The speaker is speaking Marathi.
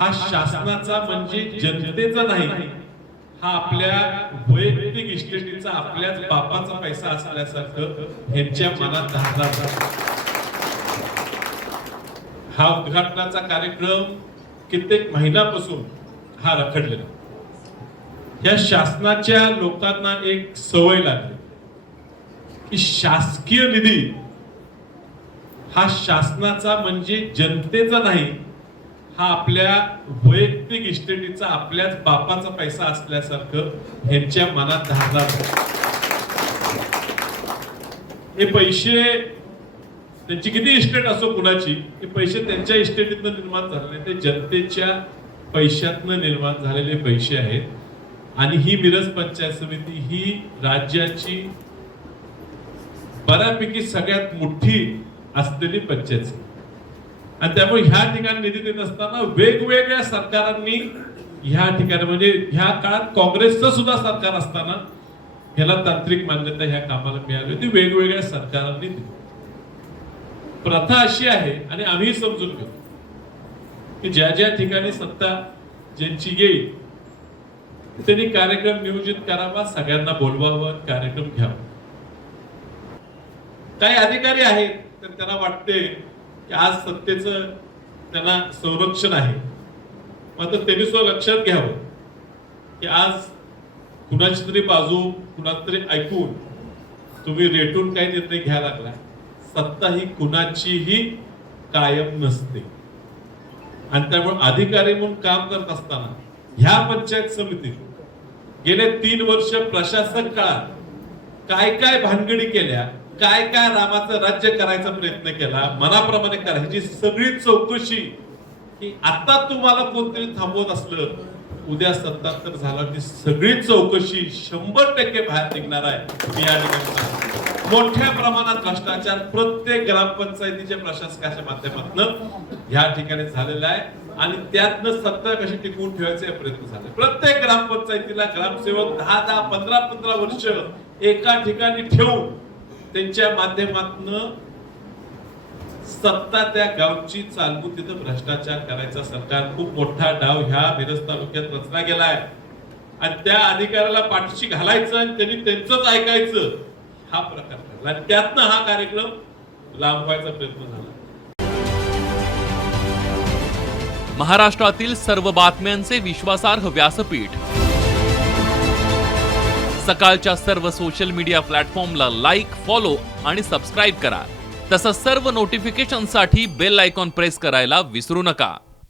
हा शासनाचा म्हणजे जनतेचा नाही, हा आपल्या वैयक्तिक इस्टेटीचा आपल्याच बापाचा पैसा असल्यासारखं यांच्या मनात धारला. हा उद्घाटनाचा कार्यक्रम कित्येक महिन्यापासून हा रखडलेला. या शासनाच्या लोकांना एक सवय लागली की शासकीय निधी हा शासनाचा म्हणजे जनतेचा नाही, हा आपल्या वैयक्तिक इस्टेटीचा आपल्याच बापाचा पैसा असल्यासारखं यांच्या मनात धारला. हे पैसे त्यांची किती इस्टेट असो कुणाची, हे पैसे त्यांच्या इस्टेटीतनं निर्माण झालेले, ते जनतेच्या पैशातनं निर्माण झालेले पैसे आहेत. आणि ही मिरज पंचायत समिती ही राज्याची बऱ्यापैकी सगळ्यात मोठी असलेली पंचायत समिती. आणि त्यामुळे ह्या ठिकाणी निधी देत असताना वेगवेगळ्या सरकारांनी ह्या ठिकाणी म्हणजे ह्या काळात काँग्रेसचं सुद्धा सरकार असताना ह्याला तांत्रिक मान्यता ह्या कामाला मिळाली होती, वेगवेगळ्या सरकारांनी दिली. प्रथा अशी आहे आणि आम्ही समजून घेऊ की ज्या ज्या ठिकाणी सत्ता ज्यांची येईल त्यांनी कार्यक्रम नियोजित करावा, सगळ्यांना बोलवावं, कार्यक्रम घ्यावा. काही अधिकारी आहेत तर त्यांना वाटते की आज सत्तेचं त्यांना संरक्षण आहे, मात्र त्यांनी सुद्धा लक्षात घ्यावं की आज कुणाची तरी बाजू कुणाच तरी ऐकून तुम्ही रेटून काही निर्णय घ्यायला लागला. सत्ता ही कुणाचीही कायम नसते आणि त्यामुळे अधिकारी म्हणून काम करत असताना ह्या पंचायत समितीत गेले 3 वर्ष प्रशासक काळात काय काय भानगडी केल्या, काय काय रामाचं राज्य करायचा प्रयत्न केला, मनाप्रमाणे करायची सगळी चौकशी की आता तुम्हाला कोणतरी थांबवत असलं, उद्या सत्ता तर झाला ती सगळी चौकशी 100% बाहेर निघणार आहे. या ठिकाणी मोठ्या प्रमाणात भ्रष्टाचार प्रत्येक ग्रामपंचायतीच्या प्रशासकाच्या माध्यमातून या ठिकाणी झालेला आहे आणि त्यातनं सत्ता कशी टिकवून ठेवायचा प्रयत्न झाला. प्रत्येक ग्रामपंचायतीला ग्रामसेवक 10-10, 15-15 वर्ष एका ठिकाणी ठेवून त्यांच्या माध्यमातून सत्ता त्या गावची चालवून तिथं भ्रष्टाचार करायचा सरकार खूप मोठा डाव ह्या मिरज तालुक्यात रचला गेलाय. आणि त्या अधिकाऱ्याला पाठीशी घालायचं आणि त्यांनी त्यांचंच ऐकायचं हा प्रकार घडला आणि त्यातनं हा कार्यक्रम लांबवायचा प्रयत्न झाला. महाराष्ट्रातील सर्व बातम्यांचे विश्वासार्ह व्यासपीठ सकाळच्या सर्व सोशल मीडिया प्लॅटफॉर्मला लाईक, फॉलो आणि सबस्क्राईब करा. तसंच सर्व नोटिफिकेशनसाठी बेल आयकॉन प्रेस करायला विसरू नका.